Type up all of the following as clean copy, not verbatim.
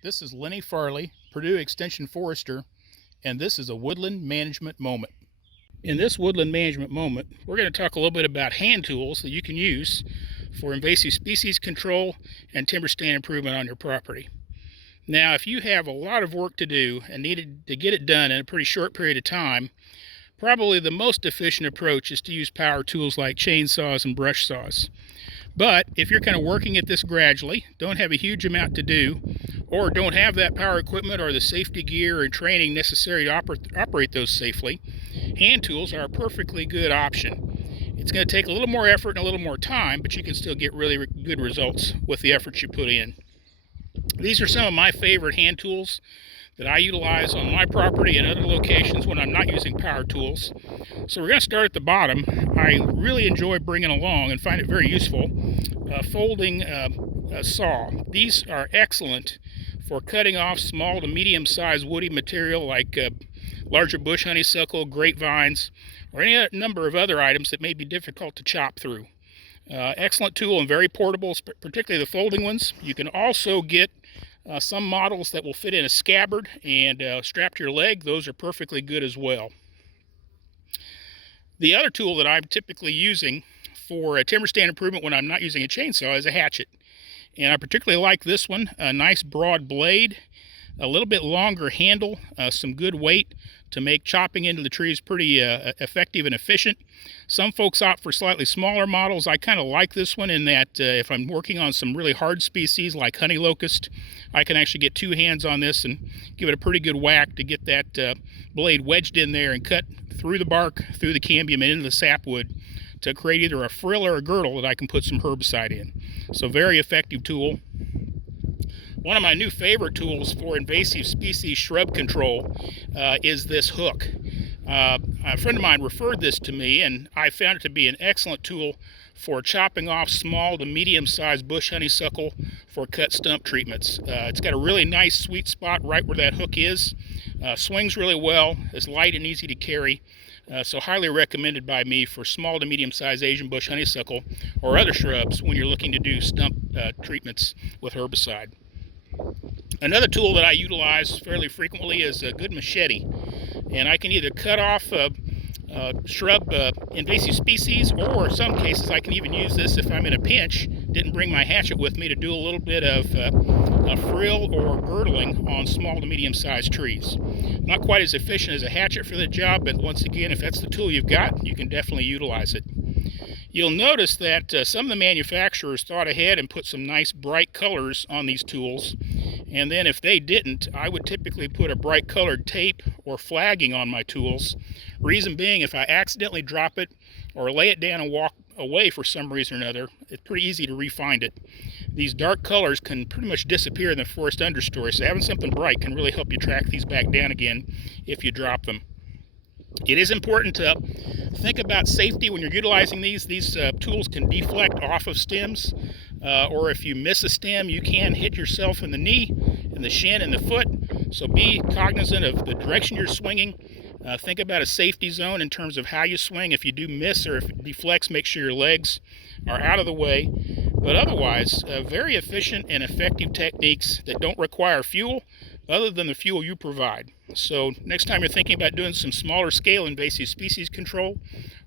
This is Lenny Farlee, Purdue Extension Forester, and this is a Woodland Management Moment. In this Woodland Management Moment, we're going to talk a little bit about hand tools that you can use for invasive species control and timber stand improvement on your property. Now, if you have a lot of work to do and needed to get it done in a pretty short period of time, probably the most efficient approach is to use power tools like chainsaws and brush saws. But if you're kind of working at this gradually, don't have a huge amount to do, or don't have that power equipment or the safety gear and training necessary to operate those safely, hand tools are a perfectly good option. It's going to take a little more effort and a little more time, but you can still get really good results with the efforts you put in. These are some of my favorite hand tools that I utilize on my property and other locations when I'm not using power tools. So we're going to start at the bottom. I really enjoy bringing along and find it very useful folding a saw. These are excellent for cutting off small to medium-sized woody material like larger bush honeysuckle, grapevines, or any number of other items that may be difficult to chop through. Excellent tool and very portable, particularly the folding ones. You can also get some models that will fit in a scabbard and strap to your leg. Those are perfectly good as well. The other tool that I'm typically using for a timber stand improvement when I'm not using a chainsaw is a hatchet. And I particularly like this one, a nice broad blade, a little bit longer handle, some good weight to make chopping into the trees pretty effective and efficient. Some folks opt for slightly smaller models. I kind of like this one in that if I'm working on some really hard species like honey locust, I can actually get two hands on this and give it a pretty good whack to get that blade wedged in there and cut through the bark, through the cambium, and into the sapwood to create either a frill or a girdle that I can put some herbicide in. So very effective tool. One of my new favorite tools for invasive species shrub control is this hook. A friend of mine referred this to me, and I found it to be an excellent tool for chopping off small to medium-sized bush honeysuckle for cut stump treatments. It's got a really nice sweet spot right where that hook is. Swings really well, is light and easy to carry. So highly recommended by me for small to medium-sized Asian bush honeysuckle or other shrubs when you're looking to do stump treatments with herbicide. Another tool that I utilize fairly frequently is a good machete, and I can either cut off shrub invasive species, or in some cases I can even use this if I'm in a pinch, didn't bring my hatchet with me, to do a little bit of frill or girdling on small to medium-sized trees. Not quite as efficient as a hatchet for the job, but once again, if that's the tool you've got, you can definitely utilize it. You'll notice that some of the manufacturers thought ahead and put some nice bright colors on these tools, and then if they didn't, I would typically put a bright colored tape or flagging on my tools. Reason being, if I accidentally drop it or lay it down and walk away for some reason or another, it's pretty easy to re-find it. These dark colors can pretty much disappear in the forest understory, so having something bright can really help you track these back down again if you drop them. It is important to think about safety when you're utilizing these. These tools can deflect off of stems, or if you miss a stem, you can hit yourself in the knee, in the shin, and the foot. So be cognizant of the direction you're swinging. Think about a safety zone in terms of how you swing. If you do miss or if it deflects, make sure your legs are out of the way. But otherwise, very efficient and effective techniques that don't require fuel other than the fuel you provide. So next time you're thinking about doing some smaller scale invasive species control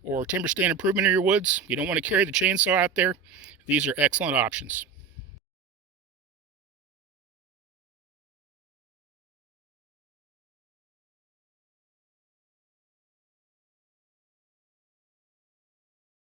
or timber stand improvement in your woods, you don't want to carry the chainsaw out there, these are excellent options.